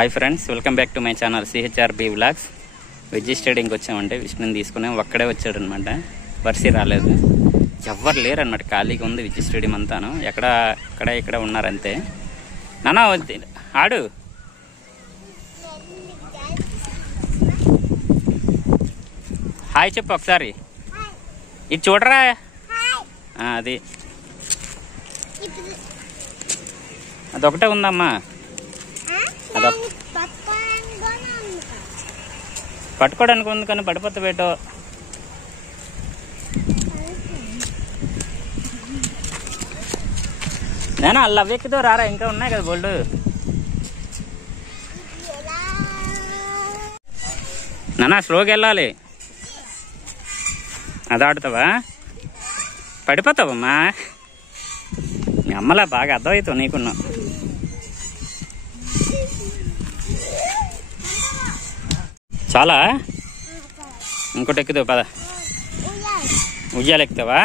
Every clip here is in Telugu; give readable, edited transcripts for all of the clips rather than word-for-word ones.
Hi friends, welcome back to my channel CHRB vlogs. Veg స్టేడియంకి వచ్చామంటే విష్ణుని తీసుకుని ఒక్కడే వచ్చాడు అనమాట. వర్షి రాలేదు, ఎవ్వరు లేరు అనమాట. ఖాళీగా ఉంది వెజ్ స్టేడియం అంతాను. ఇక్కడ ఉన్నారంతే. నానా ఆడు హాయ్ చెప్పు ఒకసారి. ఇది చూడరా, అది అదొకటే ఉందమ్మా. పట్టుకోవడానికి ఉంది కానీ పడిపోతే బేటో. నేనా అలా అవ్వెక్కుదో రారా, ఇంకా ఉన్నాయి కదా బోల్డ్. నానా స్లోకి వెళ్ళాలి. అది ఆడుతావా? పడిపోతావమ్మా. మీ అమ్మలా బాగా అర్థమవుతావు నీకున్నా. చాలా ఇంకోటి ఎక్కుతావు పద. ఉయ్యాలు ఎక్కుతావా?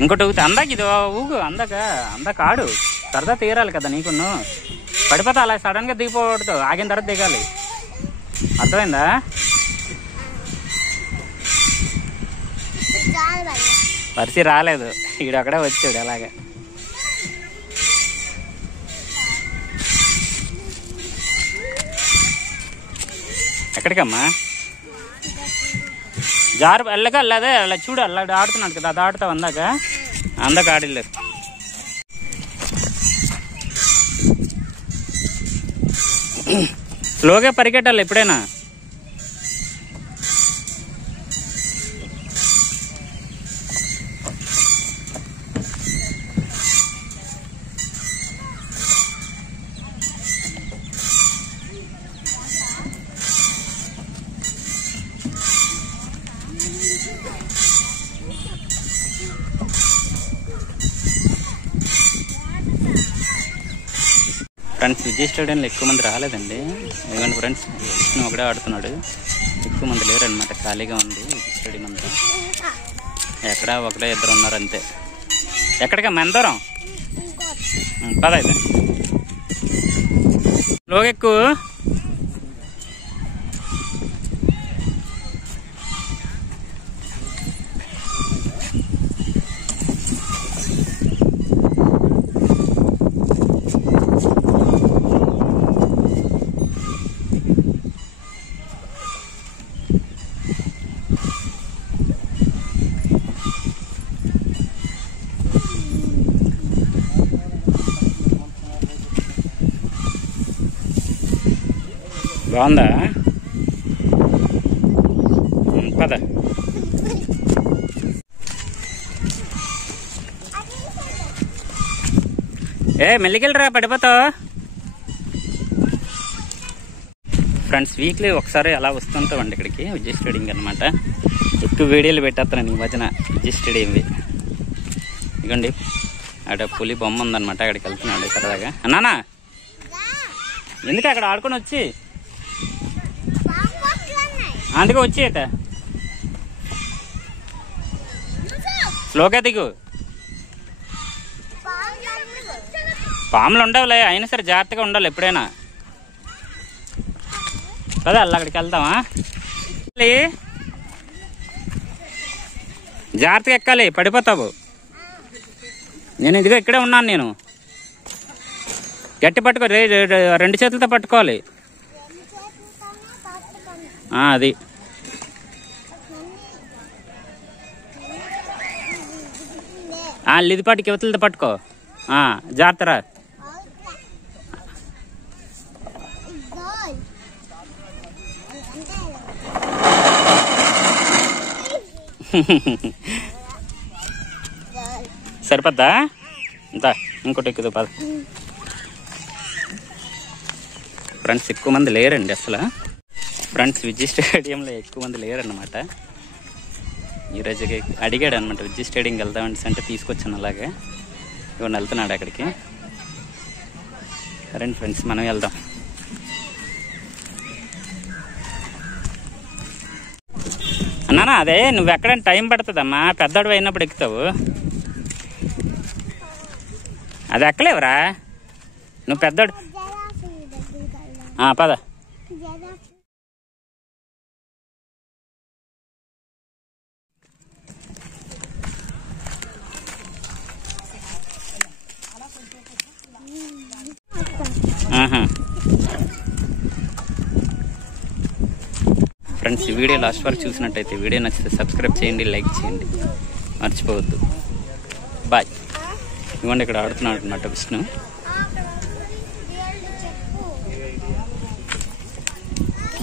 ఇంకోటి ఊగుతా. అందాక ఇది ఊగు, అందాక ఆడు. సరదా తీరాలి కదా నీకున్ను. పడిపోతా అలా సడన్ గా దిగిపోవద్దు, ఆగిన తర్వాత దిగాలి. అర్థమైందా? పరిస్థితి రాలేదు, ఈడొక్కడే వచ్చాడు అలాగే. ఎక్కడికమ్మా? జారు వెళ్ళగా అదే అలా చూడు, అలా ఆడుతున్నాడు కదా, అది ఆడుతావు. అందాక ఆడలేదు. స్లోగా పరిగెట్టాలి ఎప్పుడైనా. ఫ్రెండ్స్, విజయ్ స్టేడియంలో ఎక్కువ మంది రాలేదండి. ఎందుకంటే ఫ్రెండ్స్ విష్ణు ఒకడే ఆడుతున్నాడు, ఎక్కువ మంది లేరనమాట. ఖాళీగా ఉంది విజయ్ స్టేడియం అంతా. ఎక్కడ ఒకటే ఇద్దరు ఉన్నారు అంతే. ఎక్కడికమ్మా ఎంత దూరం? పదైతే లోగా ఎక్కువ. బాగుందా? పద. మెల్లికెళ్ళరా, పడిపోతావు. ఫ్రెండ్స్, వీక్లీ ఒకసారి అలా వస్తుంటామండి ఇక్కడికి, విజయ్ స్టేడియం అనమాట. ఎక్కువ వీడియోలు పెట్టేస్తాను ఈ మధ్యన విజయ్ స్టేడియంవి. ఇదిగోండి అక్కడ పులి బొమ్మ ఉందనమాట, అక్కడికి వెళ్తున్నాడు సరదాగా. నానా ఎందుకు అక్కడ ఆడుకొని వచ్చి అందుకే వచ్చి అట స్లోగా దిగు. పాములు ఉండవులే, అయినా సరే జాగ్రత్తగా ఉండాలి ఎప్పుడైనా కదా. అలా అక్కడికి వెళ్తామా? జాగ్రత్తగా ఎక్కాలి, పడిపోతావు. నేను ఇదిగో ఇక్కడే ఉన్నాను. నేను గట్టి పట్టుకో, రెండు చేతులతో పట్టుకోవాలి. అది లిదిపాటికి యువతలతో పట్టుకో. జాగ్రత్తరా. సరిపోద్దా? ఇంత ఇంకోటి ఎక్కుదు పద. ఫ్రెండ్స్, ఎక్కువ మంది లేరండి అసలు. ఫ్రెండ్స్, విజయ్ స్టేడియంలో ఎక్కువ మంది లేరన్నమాట. ఈరోజు అడిగాడు అనమాట, విజయ్ స్టేడియంకి వెళ్దామంటే అంటే తీసుకొచ్చాను. అలాగే ఇవాళ వెళ్తున్నాడు అక్కడికి. రండి ఫ్రెండ్స్, మనం వెళ్దాం. అన్నా నానా అదే నువ్వు ఎక్కడైనా టైం పడుతుందమ్మా, పెద్దోడు అయినప్పుడు ఎక్కుతావు. అది ఎక్కలేవురా నువ్వు పెద్దోడు. పద. ఫ్రెండ్స్ ఈ వీడియో లాస్ట్ వరకు చూసినట్టయితే వీడియో నచ్చితే సబ్స్క్రైబ్ చేయండి, లైక్ చేయండి, మర్చిపోవద్దు. బాయ్. ఇవ్వండి ఇక్కడ ఆడుతున్నాడు అనమాట విష్ణు.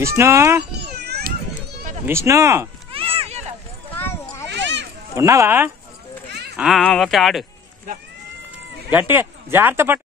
విష్ణు విష్ణు ఉన్నావా? ఓకే ఆడు గట్టిగా, జాగ్రత్త పట్టు.